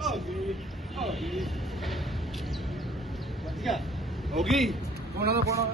ਆ ਗਈ ਵਧੀਆ ਹੋ ਗਈ। ਉਹਨਾਂ ਦਾ ਕੋਣਾ